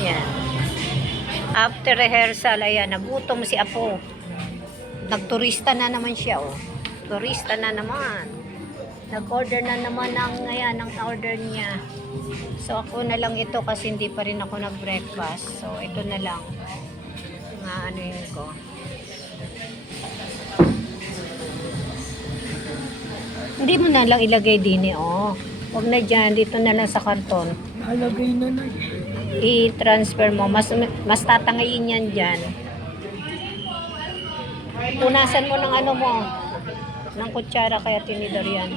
Yan. After rehearsal, ayan, nagutom si Apo. Nagturista na naman siya, oh. Turista na naman. Nag-order na naman ng order niya. So, ako na lang ito kasi hindi pa rin ako nag-breakfast. So, ito na lang. Nga, ano yun ko. Hindi mo na lang ilagay din, eh, oh. Huwag na dyan, dito na lang sa karton. Halagay na na. I-transfer mo. Mas tatangayin yan dyan. Punasan mo ng ano mo. Ng kutsara kaya tinidor yan.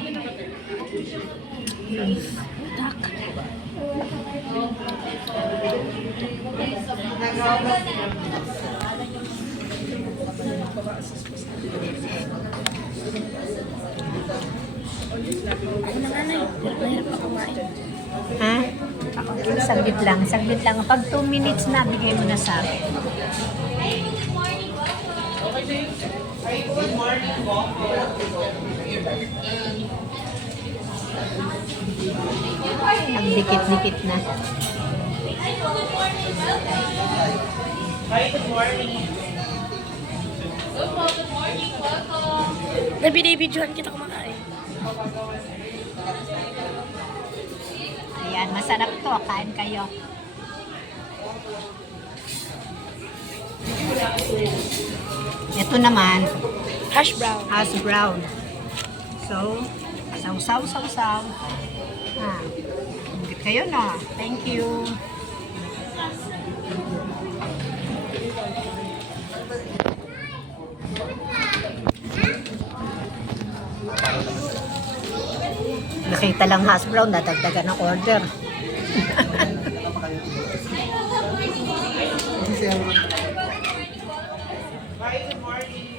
Tak. Ako na nga na eh. Mahirap pa kumain. Ha? Saglit lang, saglit lang. Pag 2 minutes na, bigay mo na sa akin. Nagdikit-dikit na. Hi, good morning. Nabinibidyohan kita kumakain. Ayan, masarap to. Kain kayo. Ito naman, Hash brown. hash brown. So, sausaw. Ah, hindi kayo na. Thank you. Nakita lang hash brown, nadagdagan ng order. Hi, good morning.